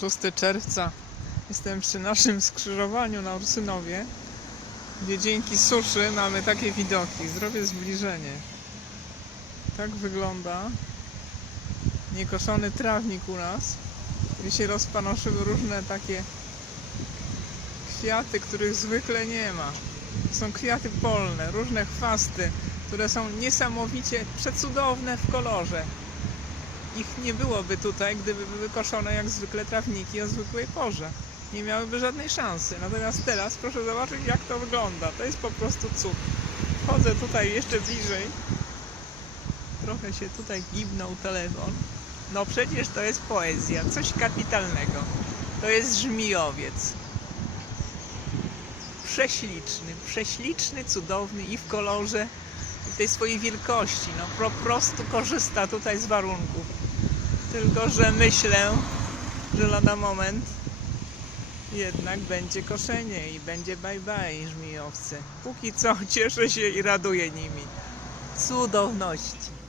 6 czerwca. Jestem przy naszym skrzyżowaniu na Ursynowie, gdzie dzięki suszy mamy takie widoki. Zrobię zbliżenie. Tak wygląda niekoszony trawnik u nas, gdzie się rozpanoszyły różne takie kwiaty, których zwykle nie ma. Są kwiaty polne, różne chwasty, które są niesamowicie przecudowne w kolorze. Ich nie byłoby tutaj, gdyby były koszone jak zwykle trawniki o zwykłej porze. Nie miałyby żadnej szansy. Natomiast teraz proszę zobaczyć jak to wygląda. To jest po prostu cud. Chodzę tutaj jeszcze bliżej. Trochę się tutaj gibnął telefon. No przecież to jest poezja, coś kapitalnego. To jest żmijowiec. Prześliczny, prześliczny, cudowny i w kolorze, i w tej swojej wielkości. No po prostu korzysta tutaj z warunków. Tylko, że myślę, że lada moment jednak będzie koszenie i będzie bye bye żmijowcy. Póki co cieszę się i raduję nimi. Cudowności.